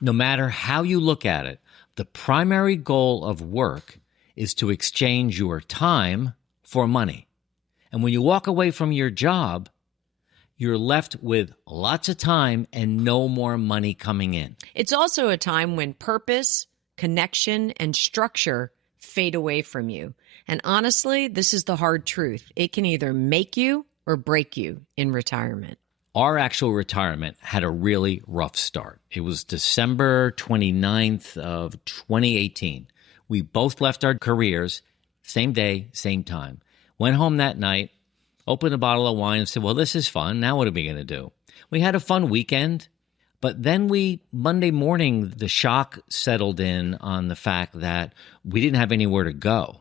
No matter how you look at it, the primary goal of work is to exchange your time for money. And when you walk away from your job, you're left with lots of time and no more money coming in. It's also a time when purpose, connection, and structure fade away from you. And honestly, this is the hard truth. It can either make you or break you in retirement. Our actual retirement had a really rough start. It was December 29th of 2018. We both left our careers, same day, same time. Went home that night, opened a bottle of wine and said, well, this is fun. Now what are we going to do? We had a fun weekend, but then Monday morning, the shock settled in on the fact that we didn't have anywhere to go.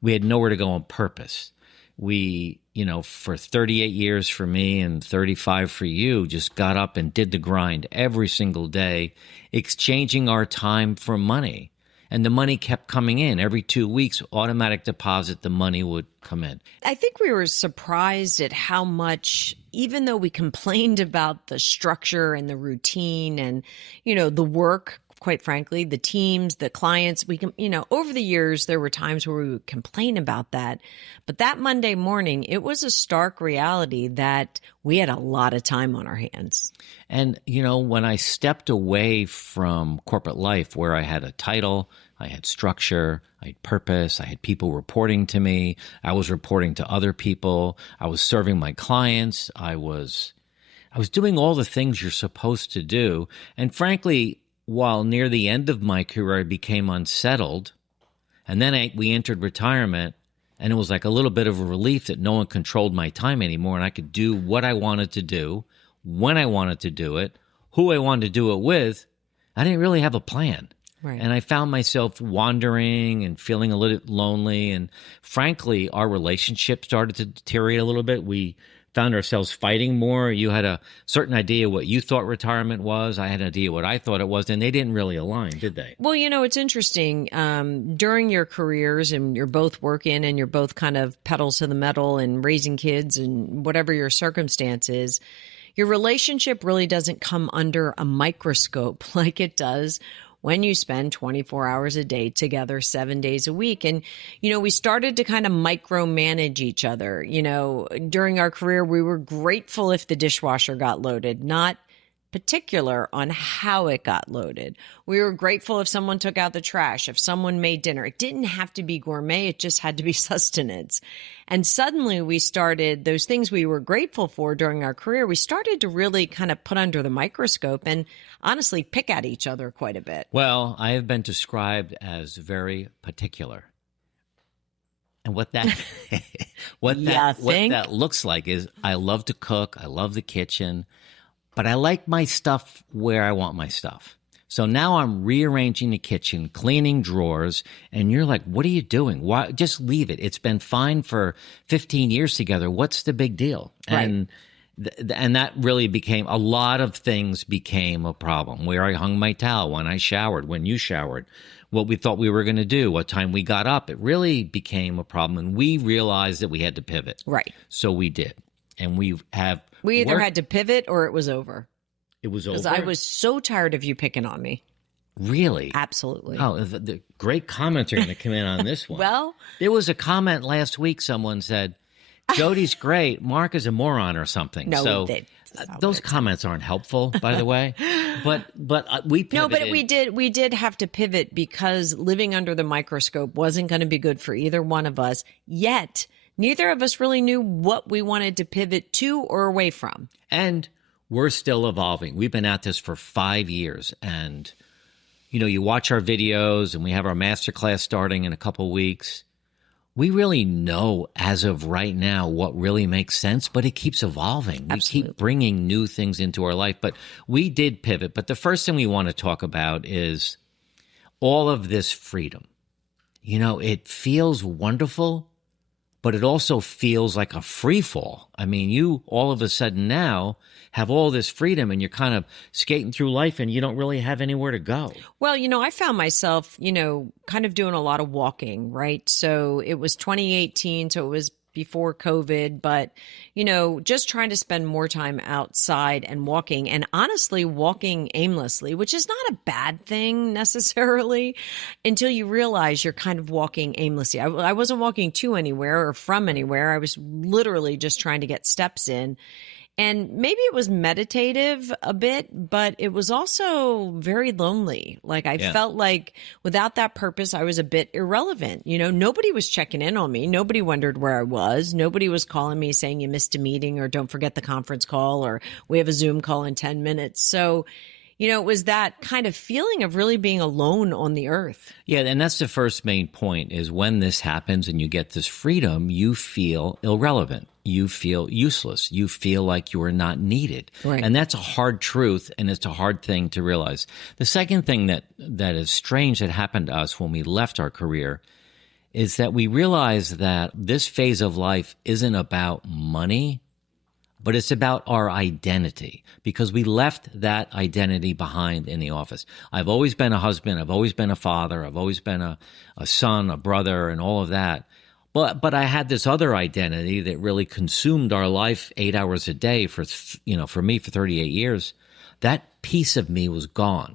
We had nowhere to go on purpose. We, for 38 years for me and 35 for you, just got up and did the grind every single day, exchanging our time for money. And the money kept coming in. Every 2 weeks, automatic deposit, the money would come in. I think we were surprised at how much, even though we complained about the structure and the routine and, the work, quite frankly, the teams, the clients, over the years, there were times where we would complain about that. But that Monday morning, it was a stark reality that we had a lot of time on our hands. And, when I stepped away from corporate life where I had a title, I had structure, I had purpose, I had people reporting to me, I was reporting to other people, I was serving my clients, I was doing all the things you're supposed to do. And frankly, while near the end of my career, I became unsettled, and then we entered retirement, and it was like a little bit of a relief that no one controlled my time anymore, and I could do what I wanted to do, when I wanted to do it, who I wanted to do it with. I didn't really have a plan. Right. And I found myself wandering and feeling a little lonely, and frankly, our relationship started to deteriorate a little bit. We found ourselves fighting more. You had a certain idea what you thought retirement was. I had an idea what I thought it was, and they didn't really align, did they? Well, it's interesting. During your careers, and you're both working and you're both kind of pedals to the metal and raising kids and whatever your circumstances, your relationship really doesn't come under a microscope like it does when you spend 24 hours a day together, 7 days a week. And, we started to kind of micromanage each other. During our career, we were grateful if the dishwasher got loaded, not particular on how it got loaded. We were grateful if someone took out the trash, if someone made dinner. It didn't have to be gourmet. It just had to be sustenance. And suddenly we started, those things we were grateful for during our career, we started to really kind of put under the microscope and honestly pick at each other quite a bit. Well, I have been described as very particular. And what that what that looks like is I love to cook, I love the kitchen, but I like my stuff where I want my stuff. So now I'm rearranging the kitchen, cleaning drawers, and you're like, what are you doing? Why? Just leave it. It's been fine for 15 years together. What's the big deal? Right. And that really became, a lot of things became a problem. Where I hung my towel, when I showered, when you showered, what we thought we were going to do, what time we got up. It really became a problem, and we realized that we had to pivot. Right. So we did. And we either had to pivot or it was over. It was over? Because I was so tired of you picking on me. Really? Absolutely. Oh, the great comments are going to come in on this one. Well, there was a comment last week. Someone said, Jody's great. Mark is a moron or something. No, so those comments aren't helpful, by the way. But we pivoted. No, but we did have to pivot because living under the microscope wasn't going to be good for either one of us. Yet, neither of us really knew what we wanted to pivot to or away from. And we're still evolving. We've been at this for 5 years, and you watch our videos, and we have our masterclass starting in a couple weeks. We really know as of right now what really makes sense, but it keeps evolving. Absolutely. We keep bringing new things into our life, but we did pivot. But the first thing we want to talk about is all of this freedom. It feels wonderful, but it also feels like a free fall. I mean, you all of a sudden now have all this freedom, and you're kind of skating through life, and you don't really have anywhere to go. Well, I found myself, kind of doing a lot of walking, right? So it was 2018, so it was before COVID, but, just trying to spend more time outside and walking, and honestly walking aimlessly, which is not a bad thing necessarily until you realize you're kind of walking aimlessly. I wasn't walking to anywhere or from anywhere. I was literally just trying to get steps in. And maybe it was meditative a bit, but it was also very lonely. Like I felt like without that purpose, I was a bit irrelevant. Nobody was checking in on me. Nobody wondered where I was. Nobody was calling me saying you missed a meeting or don't forget the conference call or we have a Zoom call in 10 minutes. So, it was that kind of feeling of really being alone on the earth. Yeah, and that's the first main point is when this happens and you get this freedom, you feel irrelevant. You feel useless. You feel like you are not needed. Right. And that's a hard truth, and it's a hard thing to realize. The second thing that is strange that happened to us when we left our career is that we realized that this phase of life isn't about money, but it's about our identity, because we left that identity behind in the office. I've always been a husband. I've always been a father. I've always been a son, a brother, and all of that. But I had this other identity that really consumed our life 8 hours a day for me for 38 years. That piece of me was gone.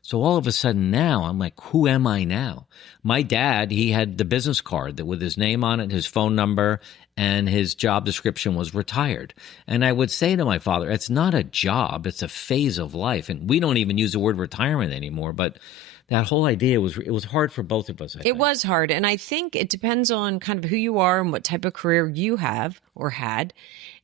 So all of a sudden now I'm like, who am I now? My dad, he had the business card that with his name on it, his phone number, and his job description was retired. And I would say to my father, it's not a job, it's a phase of life. And we don't even use the word retirement anymore, but that whole idea was hard for both of us. It was hard. And I think it depends on kind of who you are and what type of career you have or had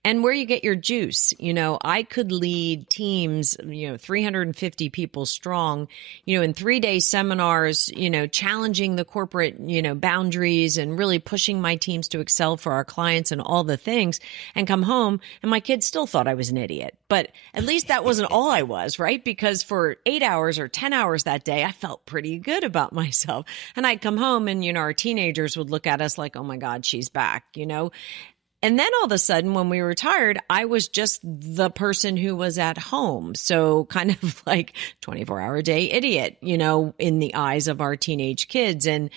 and where you get your juice. I could lead teams, 350 people strong, in 3-day seminars, challenging the corporate, boundaries and really pushing my teams to excel for our clients and all the things, and come home and my kids still thought I was an idiot. But at least that wasn't all I was, right? Because for 8 hours or 10 hours that day, I felt pretty good about myself. And I'd come home and, our teenagers would look at us like, oh my God, she's back, And then all of a sudden, when we retired, I was just the person who was at home. So kind of like 24-hour-a-day idiot, in the eyes of our teenage kids. And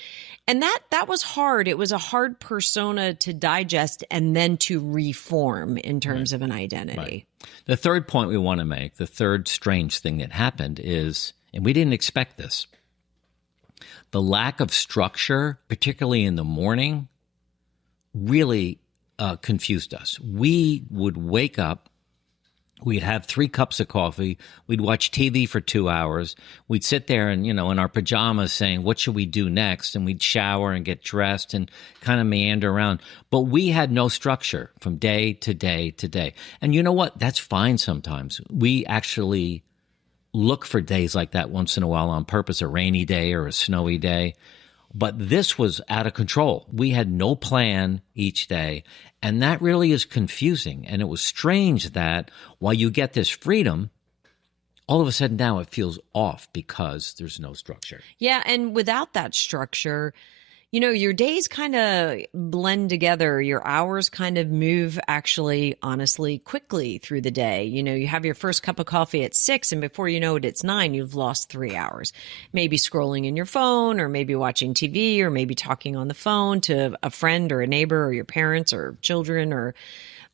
that was hard. It was a hard persona to digest and then to reform in terms of an identity. Right. The third point we want to make, the third strange thing that happened is, and we didn't expect this, the lack of structure, particularly in the morning, really confused us. We would wake up, we'd have 3 cups of coffee, we'd watch TV for 2 hours, we'd sit there and, in our pajamas saying, what should we do next? And we'd shower and get dressed and kind of meander around. But we had no structure from day to day to day. And you know what? That's fine sometimes. We actually look for days like that once in a while on purpose, a rainy day or a snowy day. But this was out of control. We had no plan each day, and that really is confusing. And it was strange that while you get this freedom, all of a sudden now it feels off because there's no structure. Yeah, and without that structure, your days kind of blend together. Your hours kind of move actually, honestly, quickly through the day. You have your first cup of coffee at 6, and before you know it, it's 9. You've lost 3 hours. Maybe scrolling in your phone, or maybe watching TV, or maybe talking on the phone to a friend or a neighbor or your parents or children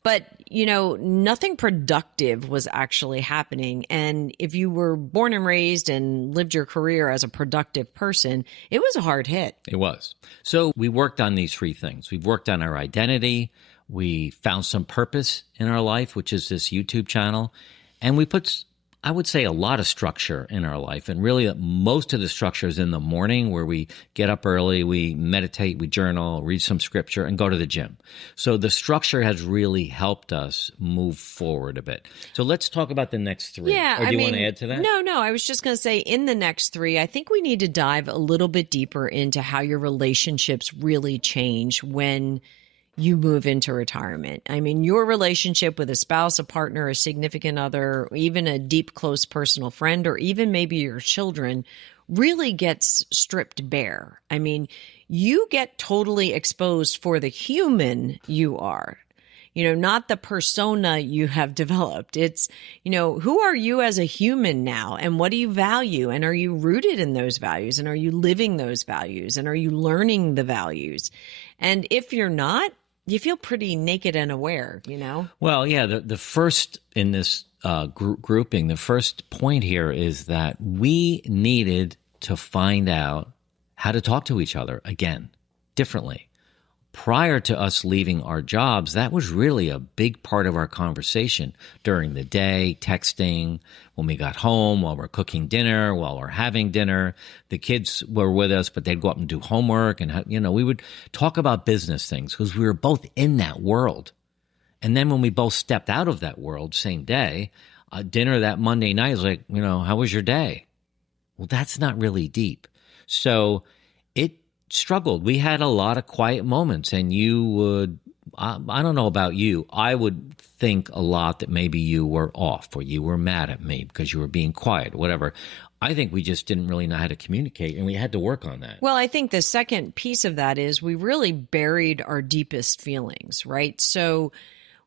But, nothing productive was actually happening. And if you were born and raised and lived your career as a productive person, it was a hard hit. It was. So we worked on these 3 things. We've worked on our identity. We found some purpose in our life, which is this YouTube channel. And we put, I would say, a lot of structure in our life. And really, most of the structure is in the morning, where we get up early, we meditate, we journal, read some scripture, and go to the gym. So the structure has really helped us move forward a bit. So let's talk about the next 3. Yeah, or do you want to add to that? No. I was just going to say, in the next 3, I think we need to dive a little bit deeper into how your relationships really change when you move into retirement. I mean, your relationship with a spouse, a partner, a significant other, even a deep, close personal friend, or even maybe your children really gets stripped bare. I mean, you get totally exposed for the human you are, not the persona you have developed. It's, who are you as a human now, and what do you value? And are you rooted in those values? And are you living those values? And are you learning the values? And if you're not, you feel pretty naked and aware, you know? Well, yeah, the first in this grouping, the first point here is that we needed to find out how to talk to each other again, differently. Prior to us leaving our jobs, that was really a big part of our conversation during the day, texting, when we got home, while we're cooking dinner, while we're having dinner. The kids were with us, but they'd go up and do homework. And, we would talk about business things because we were both in that world. And then when we both stepped out of that world, same day, dinner that Monday night is like, how was your day? Well, that's not really deep. So it struggled. We had a lot of quiet moments, and you would, I don't know about you, I would think a lot that maybe you were off or you were mad at me because you were being quiet, whatever. I think we just didn't really know how to communicate, and we had to work on that. Well, I think the second piece of that is we really buried our deepest feelings, right? So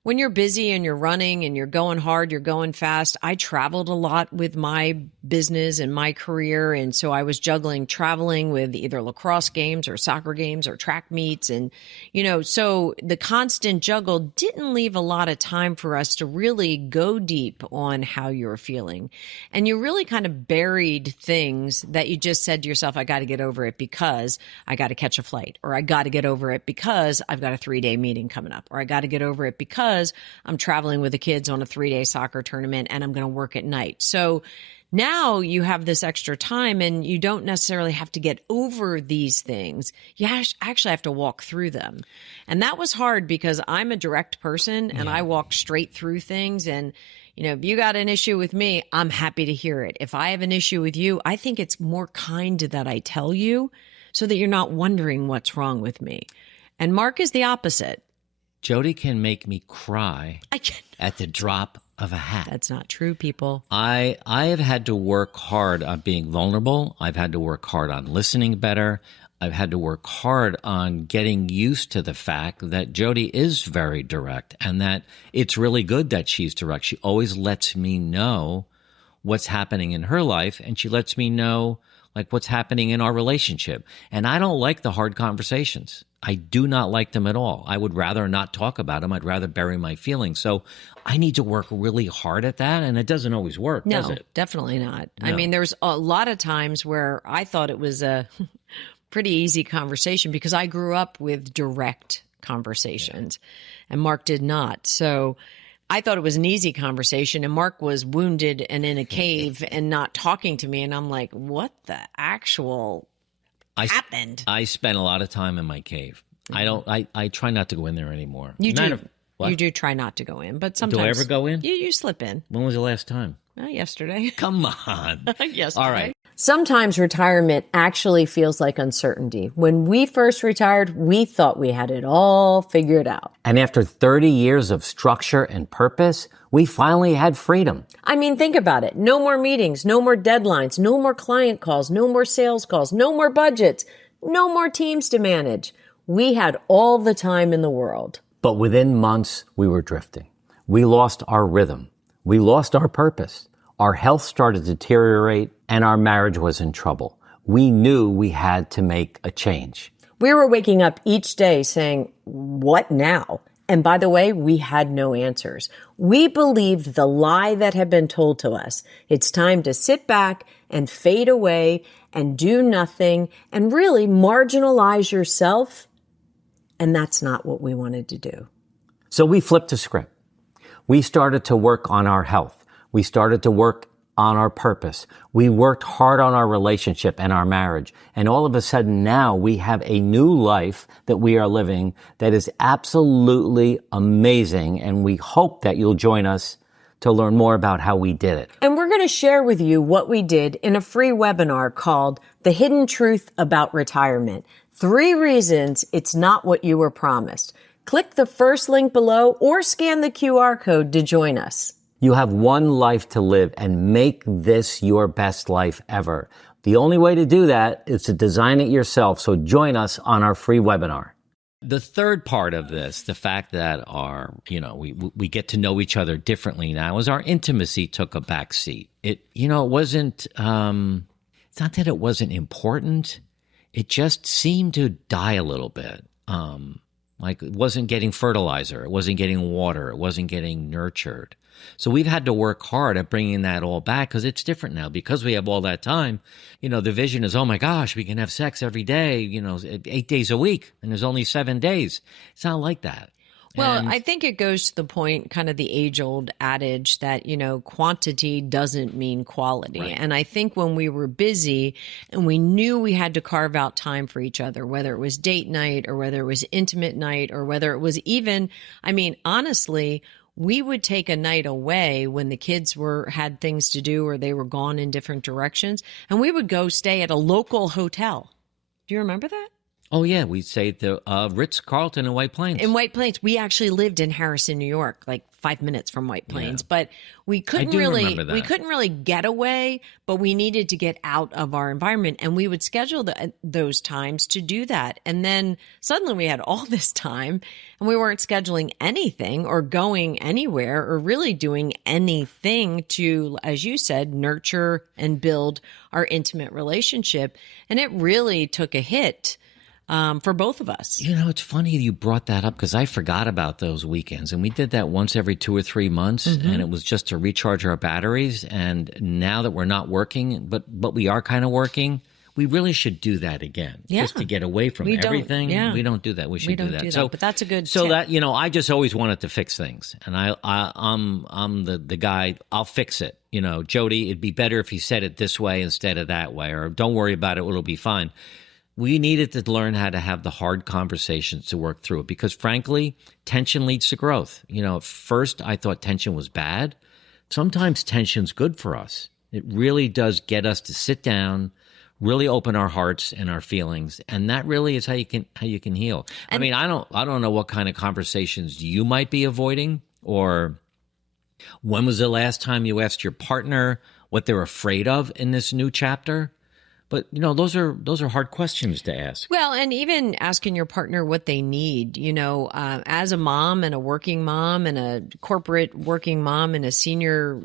when you're busy and you're running and you're going hard, you're going fast. I traveled a lot with my business and my career. And so I was juggling traveling with either lacrosse games or soccer games or track meets. And, so the constant juggle didn't leave a lot of time for us to really go deep on how you were feeling. And you really kind of buried things that you just said to yourself, I got to get over it because I got to catch a flight, or I got to get over it because I've got a 3-day meeting coming up, or I got to get over it because I'm traveling with the kids on a 3-day soccer tournament and I'm going to work at night. So now you have this extra time and you don't necessarily have to get over these things. You actually have to walk through them. And that was hard because I'm a direct person and I walk straight through things. And, if you got an issue with me, I'm happy to hear it. If I have an issue with you, I think it's more kind that I tell you so that you're not wondering what's wrong with me. And Mark is the opposite. Jody can make me cry at the drop of a hat. That's not true, people. I have had to work hard on being vulnerable. I've had to work hard on listening better. I've had to work hard on getting used to the fact that Jody is very direct and that it's really good that she's direct. She always lets me know what's happening in her life, and she lets me know what's happening in our relationship. And I don't like the hard conversations. I do not like them at all. I would rather not talk about them. I'd rather bury my feelings. So I need to work really hard at that, and it doesn't always work, does it? No, definitely not. No. I mean, there's a lot of times where I thought it was a pretty easy conversation because I grew up with direct conversations, and Mark did not. So I thought it was an easy conversation, and Mark was wounded and in a cave and not talking to me, and I'm like, what the actual happened? I spent a lot of time in my cave. I try not to go in there anymore. You do try not to go in, but sometimes. Do I ever go in? You slip in. When was the last time? Yesterday. Come on. Yesterday. All right. Sometimes retirement actually feels like uncertainty. When we first retired, we thought we had it all figured out. And after 30 years of structure and purpose, we finally had freedom. I mean, think about it. No more meetings, no more deadlines, no more client calls, no more sales calls, no more budgets, no more teams to manage. We had all the time in the world. But within months, we were drifting. We lost our rhythm. We lost our purpose. Our health started to deteriorate, and our marriage was in trouble. We knew we had to make a change. We were waking up each day saying, what now? And by the way, we had no answers. We believed the lie that had been told to us. It's time to sit back and fade away and do nothing and really marginalize yourself. And that's not what we wanted to do. So we flipped the script. We started to work on our health. We started to work on our purpose. We worked hard on our relationship and our marriage. And all of a sudden now we have a new life that we are living that is absolutely amazing. And we hope that you'll join us to learn more about how we did it. And we're going to share with you what we did in a free webinar called The Hidden Truth About Retirement. 3 reasons it's not what you were promised. Click the first link below or scan the QR code to join us. You have one life to live and make this your best life ever. The only way to do that is to design it yourself. So join us on our free webinar. The third part of this, the fact that we get to know each other differently now, is our intimacy took a back seat. It wasn't, it's not that it wasn't important. It just seemed to die a little bit. Like it wasn't getting fertilizer, it wasn't getting water, it wasn't getting nurtured. So we've had to work hard at bringing that all back because it's different now. Because we have all that time, the vision is, oh my gosh, we can have sex every day, 8 days a week, and there's only 7 days. It's not like that. Well, I think it goes to the point, kind of the age-old adage that, quantity doesn't mean quality. Right. And I think when we were busy and we knew we had to carve out time for each other, whether it was date night or whether it was intimate night or whether it was even, honestly, we would take a night away when the kids had things to do or they were gone in different directions, and we would go stay at a local hotel. Do you remember that? Oh, yeah. We'd say at the Ritz-Carlton in White Plains. In White Plains. We actually lived in Harrison, New York, like 5 minutes from White Plains. Yeah. But we couldn't really get away, but we needed to get out of our environment. And we would schedule those times to do that. And then suddenly we had all this time and we weren't scheduling anything or going anywhere or really doing anything to, as you said, nurture and build our intimate relationship. And it really took a hit. For both of us. It's funny you brought that up because I forgot about those weekends. And we did that once every 2 or 3 months. Mm-hmm. And it was just to recharge our batteries. And now that we're not working, but we are kind of working, we really should do that again. Yeah. Just to get away from everything. Yeah. We don't do that. We should do that. So, but that's a good So tip. that, I just always wanted to fix things. And I'm the guy, I'll fix it. Jody, it'd be better if you said it this way instead of that way. Or don't worry about it, it'll be fine. We needed to learn how to have the hard conversations to work through it because, frankly, tension leads to growth. At first I thought tension was bad. Sometimes tension's good for us. It really does get us to sit down, really open our hearts and our feelings, and that really is how you can heal. I don't know what kind of conversations you might be avoiding, or when was the last time you asked your partner what they're afraid of in this new chapter? But, those are hard questions to ask. Well, and even asking your partner what they need, as a mom and a working mom and a corporate working mom and a senior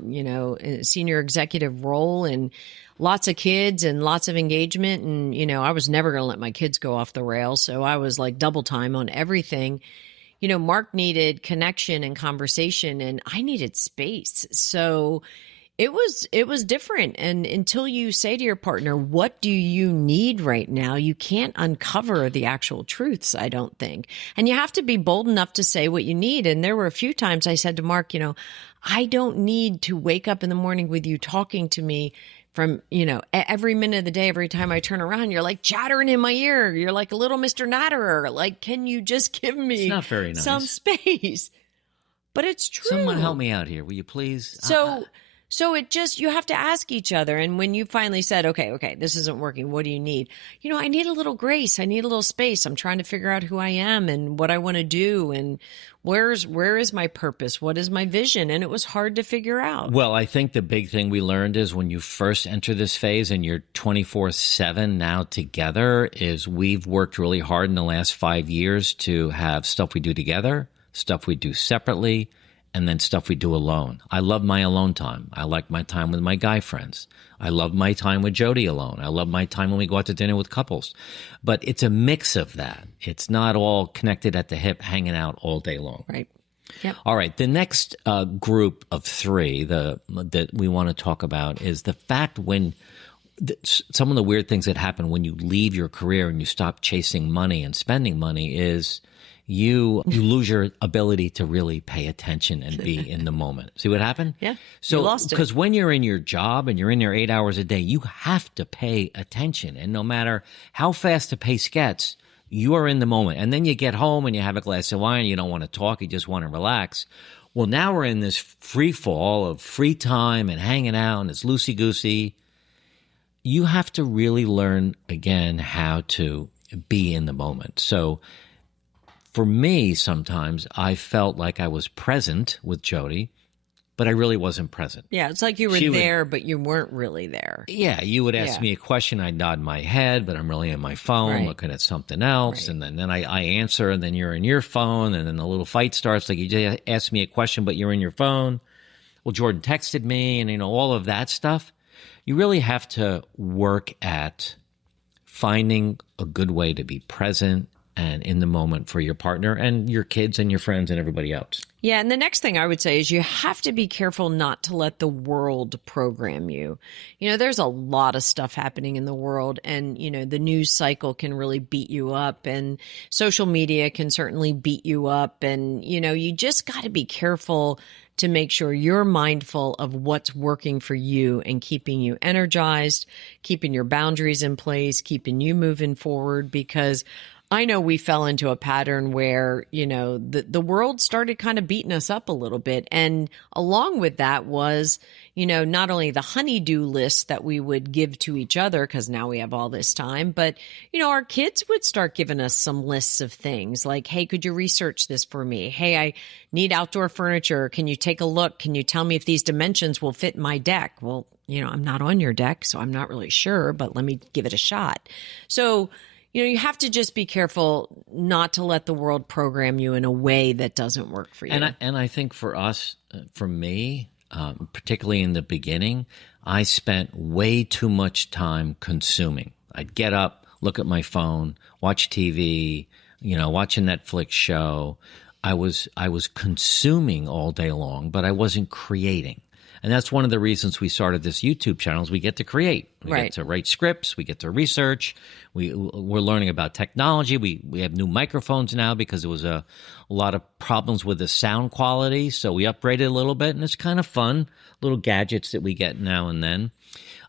executive role and lots of kids and lots of engagement. And, I was never going to let my kids go off the rails. So I was like double time on everything. Mark needed connection and conversation and I needed space. So it was different. And until you say to your partner, what do you need right now? You can't uncover the actual truths, I don't think. And you have to be bold enough to say what you need. And there were a few times I said to Mark, I don't need to wake up in the morning with you talking to me from, every minute of the day, every time I turn around, you're like chattering in my ear. You're like a little Mr. Natterer. Like, can you just give me it's not very nice. Some space? But it's true. Someone help me out here, will you please? So it just, you have to ask each other. And when you finally said, okay, this isn't working, what do you need? I need a little grace. I need a little space. I'm trying to figure out who I am and what I want to do. And where is my purpose? What is my vision? And it was hard to figure out. Well, I think the big thing we learned is when you first enter this phase and you're 24/7 now together is we've worked really hard in the last 5 years to have stuff we do together, stuff we do separately, and then stuff we do alone. I love my alone time. I like my time with my guy friends. I love my time with Jody alone. I love my time when we go out to dinner with couples. But it's a mix of that. It's not all connected at the hip, hanging out all day long. Right. Yep. All right. The next group of three that we want to talk about is the fact when some of the weird things that happen when you leave your career and you stop chasing money and spending money is you lose your ability to really pay attention and be in the moment. See what happened? Yeah. So, you lost it. Because when you're in your job and you're in there 8 hours a day, you have to pay attention. And no matter how fast the pace gets, you are in the moment. And then you get home and you have a glass of wine. You don't want to talk. You just want to relax. Well, now we're in this free fall of free time and hanging out and it's loosey-goosey. You have to really learn again how to be in the moment. So for me, sometimes I felt like I was present with Jody, but I really wasn't present. Yeah, it's like you were there, but you weren't really there. Yeah, you would ask me a question, I'd nod my head, but I'm really on my phone looking at something else, and then I answer, and then you're in your phone, and then the little fight starts, like you just asked me a question, but you're in your phone. Well, Jordan texted me, and all of that stuff. You really have to work at finding a good way to be present and in the moment for your partner and your kids and your friends and everybody else. Yeah, and the next thing I would say is you have to be careful not to let the world program you. There's a lot of stuff happening in the world, and, the news cycle can really beat you up, and social media can certainly beat you up. And, you just got to be careful to make sure you're mindful of what's working for you and keeping you energized, keeping your boundaries in place, keeping you moving forward, because I know we fell into a pattern where, the world started kind of beating us up a little bit. And along with that was, not only the honey-do list that we would give to each other, because now we have all this time, but, our kids would start giving us some lists of things like, hey, could you research this for me? Hey, I need outdoor furniture. Can you take a look? Can you tell me if these dimensions will fit my deck? Well, I'm not on your deck, so I'm not really sure, but let me give it a shot. So, you have to just be careful not to let the world program you in a way that doesn't work for you. And I think for us, for me, particularly in the beginning, I spent way too much time consuming. I'd get up, look at my phone, watch TV, watch a Netflix show. I was consuming all day long, but I wasn't creating. And that's one of the reasons we started this YouTube channel is we get to create. We get to write scripts. We get to research. We're learning about technology. We have new microphones now because there was a lot of problems with the sound quality. So we upgraded a little bit, and it's kind of fun, little gadgets that we get now and then.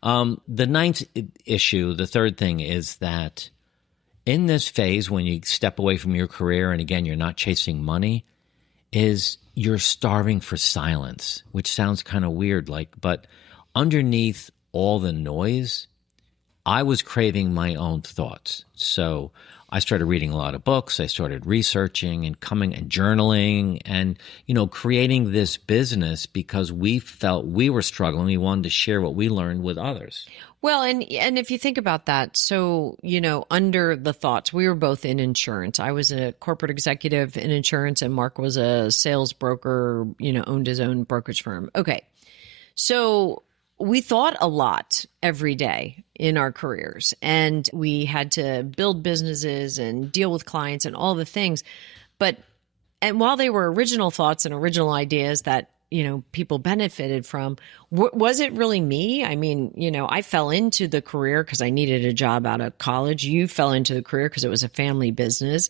The ninth issue, the third thing, is that in this phase when you step away from your career and, again, you're not chasing money, is you're starving for silence, which sounds kind of weird, but underneath all the noise, I was craving my own thoughts. So I started reading a lot of books. I started researching and coming and journaling and, creating this business because we felt we were struggling. We wanted to share what we learned with others. Well, and if you think about that, so, under the thoughts, we were both in insurance. I was a corporate executive in insurance, and Mark was a sales broker, owned his own brokerage firm. Okay. So we thought a lot every day in our careers, and we had to build businesses and deal with clients and all the things. And while they were original thoughts and original ideas that people benefited from, was it really me? I mean, I fell into the career because I needed a job out of college. You fell into the career because it was a family business.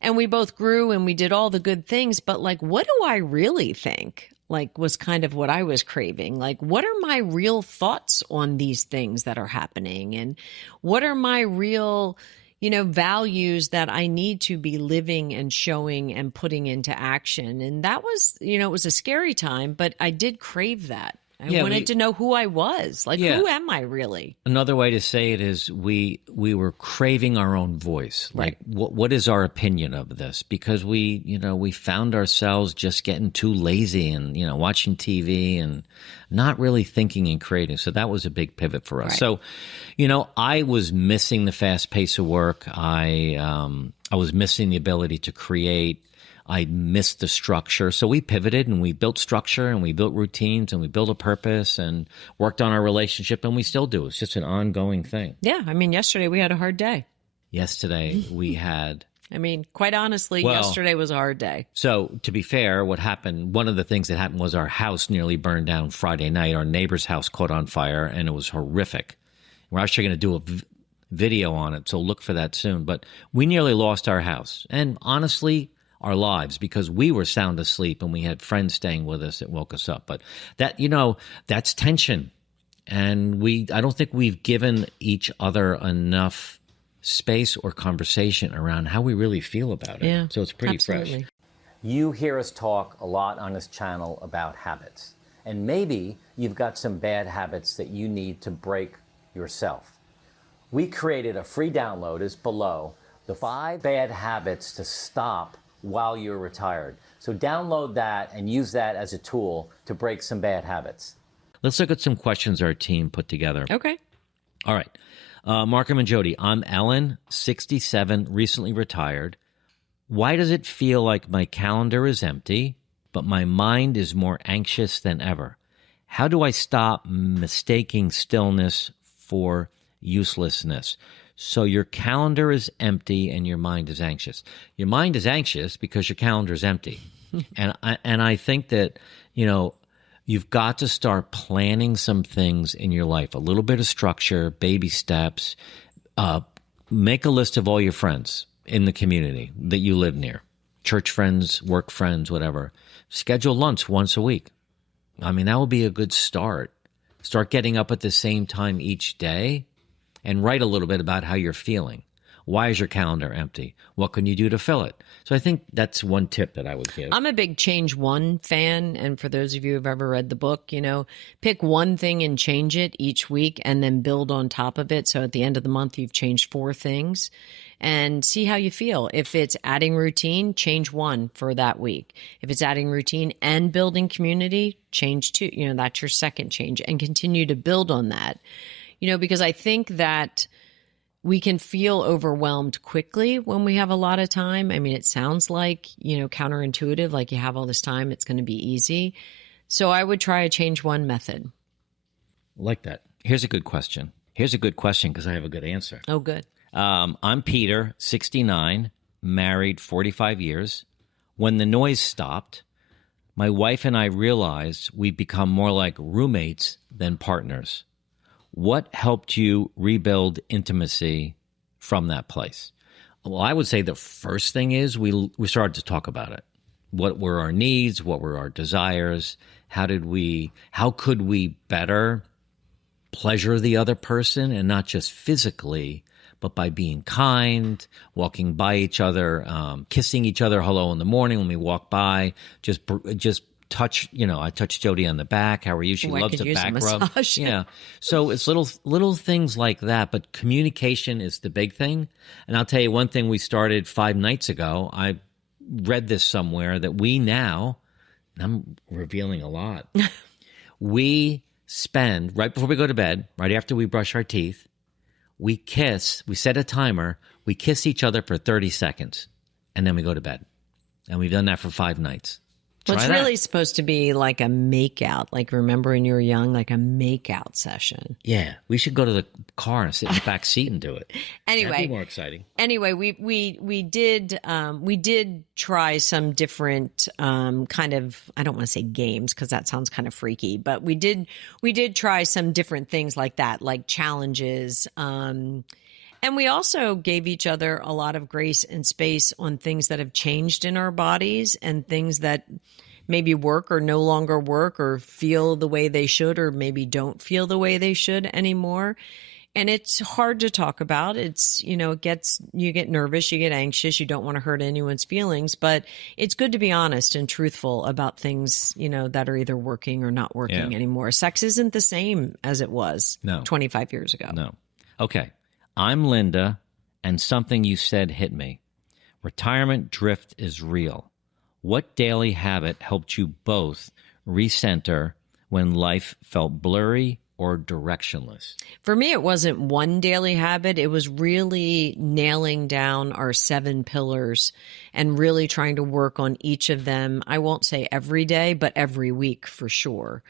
And we both grew and we did all the good things. But what do I really think? Was kind of what I was craving. What are my real thoughts on these things that are happening? And what are my real values that I need to be living and showing and putting into action? And that was, it was a scary time, but I did crave that. I wanted to know who I was. Who am I really? Another way to say it is we were craving our own voice. What is our opinion of this? Because we found ourselves just getting too lazy and, watching TV and not really thinking and creating. So that was a big pivot for us. Right. So, I was missing the fast pace of work. I was missing the ability to create. I missed the structure. So we pivoted and we built structure and we built routines and we built a purpose and worked on our relationship, and we still do. It's just an ongoing thing. Yeah. I mean, yesterday we had a hard day. Yesterday we had... I mean, quite honestly, yesterday was a hard day. So to be fair, what happened, one of the things that happened was our house nearly burned down Friday night. Our neighbor's house caught on fire and it was horrific. We're actually going to do a video on it, so look for that soon. But we nearly lost our house. And honestly... our lives, because we were sound asleep and we had friends staying with us that woke us up. But that, that's tension. And I don't think we've given each other enough space or conversation around how we really feel about it. Yeah, so it's pretty absolutely. fresh. You hear us talk a lot on this channel about habits. And maybe you've got some bad habits that you need to break yourself. We created a free download, is below, the 5 bad habits to stop while you're retired. So download that and use that as a tool to break some bad habits. Let's look at some questions our team put together. Okay. All right. Markham and Jody, I'm Ellen, 67, recently retired. Why does it feel like my calendar is empty, but my mind is more anxious than ever? How do I stop mistaking stillness for uselessness? So your calendar is empty and your mind is anxious. Your mind is anxious because your calendar is empty. And I think that, you've got to start planning some things in your life, a little bit of structure, baby steps. Make a list of all your friends in the community that you live near, church friends, work friends, whatever. Schedule lunch once a week. I mean, that would be a good start. Start getting up at the same time each day and write a little bit about how you're feeling. Why is your calendar empty? What can you do to fill it? So I think that's one tip that I would give. I'm a big Change One fan. And for those of you who've ever read the book, pick one thing and change it each week and then build on top of it. So at the end of the month, you've changed 4 things and see how you feel. If it's adding routine, change 1 for that week. If it's adding routine and building community, change 2. That's your second change and continue to build on that. Because I think that we can feel overwhelmed quickly when we have a lot of time. I mean, it sounds like, counterintuitive, like you have all this time, it's going to be easy. So I would try a change 1 method. Like that. Here's a good question because I have a good answer. Oh, good. I'm Peter, 69, married 45 years. When the noise stopped, my wife and I realized we'd become more like roommates than partners. What helped you rebuild intimacy from that place? Well, I would say the first thing is we started to talk about it. What were our needs? What were our desires? How could we better pleasure the other person, and not just physically, but by being kind, walking by each other, kissing each other hello in the morning when we walk by, just touch, I touch Jody on the back. How are you? She loves a back rub. Yeah. So it's little things like that, but communication is the big thing. And I'll tell you one thing we started 5 nights ago. I read this somewhere that we now, and I'm revealing a lot, we spend, right before we go to bed, right after we brush our teeth, we set a timer, we kiss each other for 30 seconds, and then we go to bed. And we've done that for 5 nights. Well, it's really supposed to be like a makeout. Like, remember when you were young, like a makeout session. Yeah, we should go to the car and sit in the back seat and do it. Anyway, that'd be more exciting. Anyway, we did try some different kind of, I don't want to say games because that sounds kind of freaky, but we did try some different things like that, like challenges. And we also gave each other a lot of grace and space on things that have changed in our bodies and things that maybe work or no longer work or feel the way they should or maybe don't feel the way they should anymore. And it's hard to talk about. It's, you get nervous, you get anxious, you don't want to hurt anyone's feelings, but it's good to be honest and truthful about things, that are either working or not working anymore. Sex isn't the same as it was 25 years ago. No. Okay. I'm Linda, and something you said hit me. Retirement drift is real. What daily habit helped you both recenter when life felt blurry or directionless? For me, it wasn't one daily habit. It was really nailing down our 7 pillars and really trying to work on each of them. I won't say every day, but every week for sure.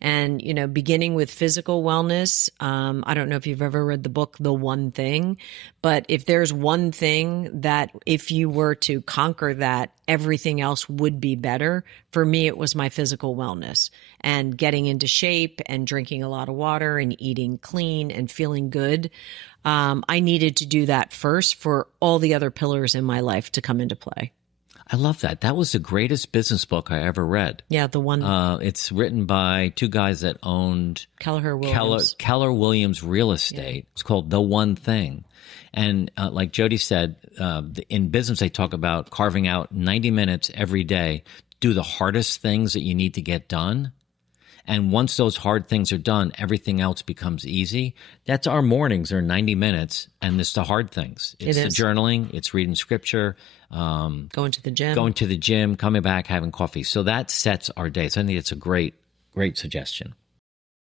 And, beginning with physical wellness, I don't know if you've ever read the book, The One Thing, but if there's one thing that if you were to conquer that, everything else would be better. For me, it was my physical wellness and getting into shape and drinking a lot of water and eating clean and feeling good. I needed to do that first for all the other pillars in my life to come into play. I love that. That was the greatest business book I ever read. Yeah, the one. It's written by 2 guys that owned Keller Williams Real Estate. Yeah. It's called The One Thing. And like Jody said, in business, they talk about carving out 90 minutes every day, do the hardest things that you need to get done. And once those hard things are done, everything else becomes easy. That's our mornings are 90 minutes, and it's the hard things. It's the journaling. It's reading scripture. Going to the gym, coming back, having coffee. So that sets our day. So I think it's a great, great suggestion.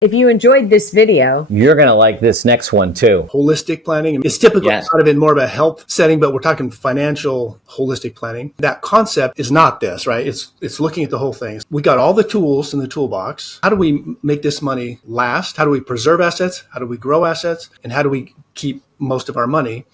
If you enjoyed this video, you're going to like this next one too. Holistic planning. It's typically Yes. kind of in more of a health setting, but we're talking financial holistic planning. That concept is not this, right? It's looking at the whole thing. We got all the tools in the toolbox. How do we make this money last? How do we preserve assets? How do we grow assets? And how do we keep most of our money?